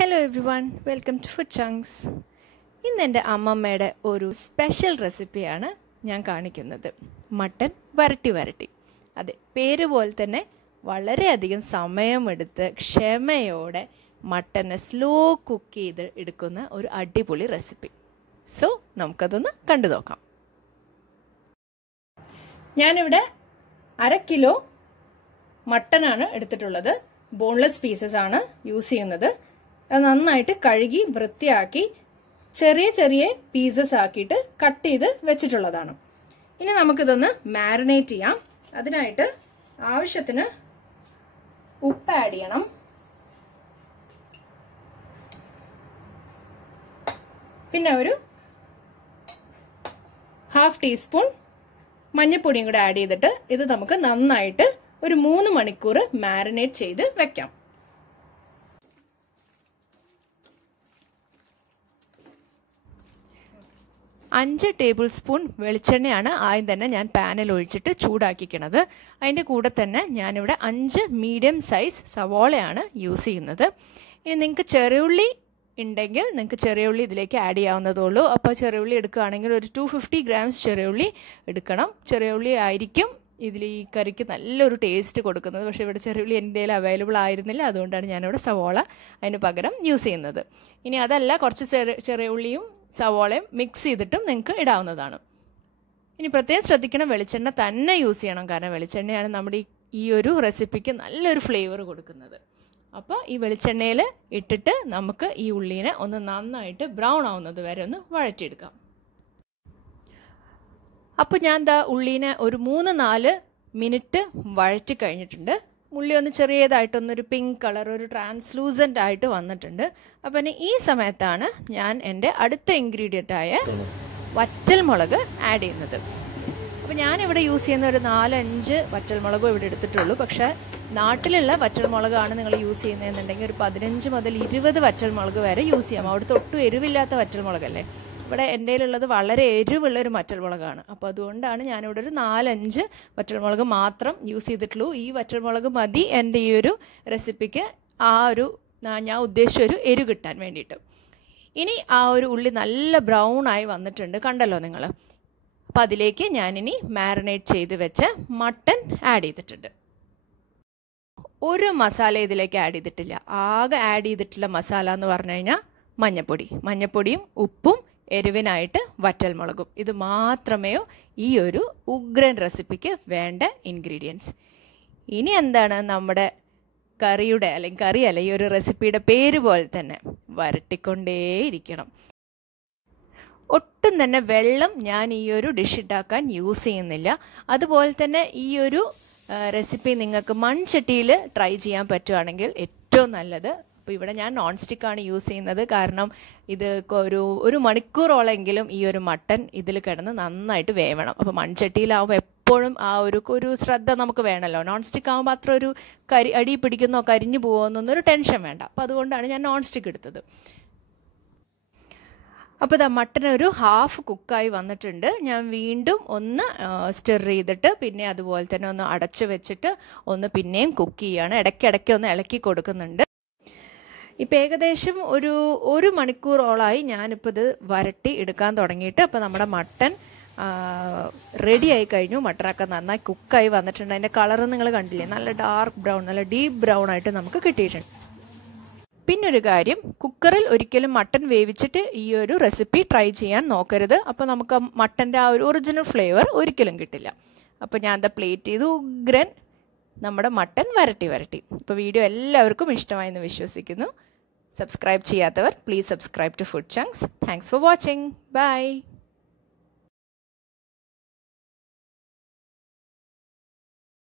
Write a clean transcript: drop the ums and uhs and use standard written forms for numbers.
Hello everyone, welcome to Foodchunkz. ഇന്ന് എൻ്റെ അമ്മമ്മയുടെ ഒരു സ്പെഷ്യൽ റെസിപ്പിയാണ് ഞാൻ കാണിക്കുന്നത്. മട്ടൻ വരട്ടി. അതെ, പേര് പോലെ തന്നെ വളരെയധികം സമയമെടുത്ത് ക്ഷമയോടെ മട്ടനെ സ്ലോ കുക്ക് ചെയ്ത് എടുക്കുന്ന ഒരു അടിപൊളി റെസിപ്പി. സോ നമുക്കതൊന്ന് കണ്ടു നോക്കാം. ഞാനിവിടെ 1/2 കിലോ മട്ടനാണ് എടുത്തിട്ടുള്ളത്. ബോൺലെസ് പീസസ് ആണ് യൂസ് ചെയ്യുന്നത്. അത് നന്നായിട്ട് കഴുകി വൃത്തിയാക്കി ചെറിയ പീസസ് ആക്കിയിട്ട് കട്ട് ചെയ്ത് വെച്ചിട്ടുള്ളതാണ്. ഇനി നമുക്കിതൊന്ന് മാരിനേറ്റ് ചെയ്യാം. അതിനായിട്ട് ആവശ്യത്തിന് ഉപ്പ് ആഡ് ചെയ്യണം. പിന്നെ ഒരു 1/2 ടീസ്പൂൺ മഞ്ഞൾപ്പൊടിയും കൂടെ ആഡ് ചെയ്തിട്ട് ഇത് നമുക്ക് നന്നായിട്ട് ഒരു 3 മണിക്കൂർ മാരിനേറ്റ് ചെയ്ത് വെക്കാം. അഞ്ച് ടേബിൾ സ്പൂൺ വെളിച്ചെണ്ണയാണ് ആദ്യം തന്നെ ഞാൻ പാനിൽ ഒഴിച്ചിട്ട് ചൂടാക്കിക്കണത്. അതിൻ്റെ കൂടെ തന്നെ ഞാനിവിടെ 5 മീഡിയം സൈസ് സവോളയാണ് യൂസ് ചെയ്യുന്നത്. ഇനി നിങ്ങൾക്ക് ചെറിയുള്ളി ഉണ്ടെങ്കിൽ നിങ്ങൾക്ക് ചെറിയുള്ളി ഇതിലേക്ക് ആഡ് ചെയ്യാവുന്നതേ ഉള്ളൂ. അപ്പോൾ ചെറിയുള്ളി എടുക്കുകയാണെങ്കിൽ ഒരു 250 ഗ്രാംസ് ചെറിയുള്ളി എടുക്കണം. ചെറിയുള്ളി ആയിരിക്കും ഇതിൽ ഈ കറിക്ക് നല്ലൊരു ടേസ്റ്റ് കൊടുക്കുന്നത്. പക്ഷേ ഇവിടെ ചെറിയുള്ളി എൻ്റെ കയ്യിൽ അവൈലബിൾ ആയിരുന്നില്ല, അതുകൊണ്ടാണ് ഞാനിവിടെ സവോള അതിന് പകരം യൂസ് ചെയ്യുന്നത്. ഇനി അതല്ല, കുറച്ച് ചെറിയുള്ളിയും സവോളയും മിക്സ് ചെയ്തിട്ടും നിങ്ങൾക്ക് ഇടാവുന്നതാണ്. ഇനി പ്രത്യേകം ശ്രദ്ധിക്കണം, വെളിച്ചെണ്ണ തന്നെ യൂസ് ചെയ്യണം. കാരണം വെളിച്ചെണ്ണയാണ് നമ്മുടെ ഈ ഒരു റെസിപ്പിക്ക് നല്ലൊരു ഫ്ലേവർ കൊടുക്കുന്നത്. അപ്പോൾ ഈ വെളിച്ചെണ്ണയിൽ ഇട്ടിട്ട് നമുക്ക് ഈ ഉള്ളീനെ ഒന്ന് നന്നായിട്ട് ബ്രൗൺ ആവുന്നത് വരെ ഒന്ന് വഴറ്റിയെടുക്കാം. അപ്പോൾ ഞാൻ ഉള്ളീനെ ഒരു 3-4 മിനിറ്റ് വഴറ്റി കഴിഞ്ഞിട്ടുണ്ട്. ഉള്ളി ഒന്ന് ചെറിയതായിട്ടൊന്നൊരു പിങ്ക് കളർ, ഒരു ട്രാൻസ്ലൂസൻ്റ് ആയിട്ട് വന്നിട്ടുണ്ട്. അപ്പം ഈ സമയത്താണ് ഞാൻ എൻ്റെ അടുത്ത ഇൻഗ്രീഡിയൻ്റായ വറ്റൽമുളക് ആഡ് ചെയ്യുന്നത്. അപ്പോൾ ഞാനിവിടെ യൂസ് ചെയ്യുന്ന ഒരു 4-5 വറ്റൽമുളകും ഇവിടെ എടുത്തിട്ടുള്ളൂ. പക്ഷേ നാട്ടിലുള്ള വറ്റൽമുളകാണ് നിങ്ങൾ യൂസ് ചെയ്യുന്നതെന്നുണ്ടെങ്കിൽ ഒരു 15 മുതൽ 20 വറ്റൽമുളക് വരെ യൂസ് ചെയ്യാം. അവിടുത്തെ ഒട്ടും എരിവില്ലാത്ത വറ്റൽമുളകല്ലേ. ഇവിടെ എൻ്റെ കയ്യിലുള്ളത് വളരെ എരിവുള്ളൊരു വറ്റൽമുളകാണ്. അപ്പോൾ അതുകൊണ്ടാണ് ഞാനിവിടെ ഒരു 4-5 വറ്റൽമുളക് മാത്രം യൂസ് ചെയ്തിട്ടുള്ളൂ. ഈ വറ്റൽമുളക് മതി എൻ്റെ ഈ ഒരു റെസിപ്പിക്ക് ആ ഒരു ഞാൻ ഉദ്ദേശിച്ച ഒരു എരിവ് കിട്ടാൻ വേണ്ടിയിട്ട്. ഇനി ആ ഒരു ഉള്ളി നല്ല ബ്രൗൺ ആയി വന്നിട്ടുണ്ട്, കണ്ടല്ലോ നിങ്ങൾ. അപ്പോൾ അതിലേക്ക് ഞാനിനി മാരിനേറ്റ് ചെയ്ത് വെച്ച മട്ടൻ ആഡ് ചെയ്തിട്ടുണ്ട്. ഒരു മസാല ഇതിലേക്ക് ആഡ് ചെയ്തിട്ടില്ല. ആകെ ആഡ് ചെയ്തിട്ടുള്ള മസാല എന്ന് പറഞ്ഞു കഴിഞ്ഞാൽ മഞ്ഞപ്പൊടിയും ഉപ്പും എരിവിനായിട്ട് വറ്റൽമുളകും. ഇത് മാത്രമേ ഈ ഒരു ഉഗ്രൻ റെസിപ്പിക്ക് വേണ്ട ഇൻഗ്രീഡിയൻസ്. ഇനി എന്താണ്, നമ്മുടെ കറിയല്ല, ഈ ഒരു റെസിപ്പിയുടെ പേര് പോലെ തന്നെ വരട്ടിക്കൊണ്ടേയിരിക്കണം. ഒട്ടും തന്നെ വെള്ളം ഞാൻ ഈ ഒരു ഡിഷ് ഉണ്ടാക്കാൻ യൂസ് ചെയ്യുന്നില്ല. അതുപോലെ തന്നെ ഈ ഒരു റെസിപ്പി നിങ്ങൾക്ക് മൺചട്ടിയിൽ ട്രൈ ചെയ്യാൻ പറ്റുകയാണെങ്കിൽ ഏറ്റവും നല്ലത്. അപ്പോൾ ഇവിടെ ഞാൻ നോൺ സ്റ്റിക്കാണ് യൂസ് ചെയ്യുന്നത്. കാരണം ഇത് ഒരു മണിക്കൂറോളെങ്കിലും ഈ ഒരു മട്ടൻ ഇതിൽ കിടന്ന് നന്നായിട്ട് വേവണം. അപ്പോൾ മൺചട്ടിയിലാവുമ്പോൾ എപ്പോഴും ആ ഒരു ശ്രദ്ധ നമുക്ക് വേണമല്ലോ. നോൺ സ്റ്റിക്ക് ആകുമ്പോൾ അത്ര ഒരു അടി പിടിക്കുന്നോ കരിഞ്ഞു പോകുമെന്നൊന്നൊരു ടെൻഷൻ വേണ്ട. അപ്പോൾ അതുകൊണ്ടാണ് ഞാൻ നോൺ സ്റ്റിക്ക് എടുത്തത്. അപ്പോൾ മട്ടൻ ഒരു ഹാഫ് കുക്കായി വന്നിട്ടുണ്ട്. ഞാൻ വീണ്ടും ഒന്ന് സ്റ്റിർ ചെയ്തിട്ട് പിന്നെ അതുപോലെ തന്നെ ഒന്ന് അടച്ചു വെച്ചിട്ട് ഒന്ന് പിന്നെയും കുക്ക് ചെയ്യുകയാണ്. ഇടയ്ക്കിടയ്ക്ക് ഒന്ന് ഇളക്കി കൊടുക്കുന്നുണ്ട്. ഇപ്പം ഏകദേശം ഒരു മണിക്കൂറോളായി ഞാനിപ്പോൾ ഇത് വരട്ടി എടുക്കാൻ തുടങ്ങിയിട്ട്. അപ്പോൾ നമ്മുടെ മട്ടൻ റെഡി ആയി കഴിഞ്ഞു. മട്ടനൊക്കെ നന്നായി കുക്കായി വന്നിട്ടുണ്ട്. അതിൻ്റെ കളറ് നിങ്ങൾ കണ്ടില്ലേ, നല്ല ഡാർക്ക് ബ്രൗൺ, നല്ല ഡീപ്പ് ബ്രൗൺ ആയിട്ട് നമുക്ക് കിട്ടിയിട്ടുണ്ട്. പിന്നൊരു കാര്യം, കുക്കറിൽ ഒരിക്കലും മട്ടൻ വേവിച്ചിട്ട് ഈ ഒരു റെസിപ്പി ട്രൈ ചെയ്യാൻ നോക്കരുത്. അപ്പോൾ നമുക്ക് മട്ടൻ്റെ ആ ഒരു ഒറിജിനൽ ഫ്ലേവർ ഒരിക്കലും കിട്ടില്ല. അപ്പോൾ ഞാൻ പ്ലേറ്റ് ചെയ്ത് ഉഗ്രൻ നമ്മുടെ മട്ടൻ വരട്ടി. ഇപ്പോൾ വീഡിയോ എല്ലാവർക്കും ഇഷ്ടമായെന്ന് വിശ്വസിക്കുന്നു. സബ്സ്ക്രൈബ് ചെയ്യാത്തവർ please subscribe to Foodchunkz. Thanks for watching. By.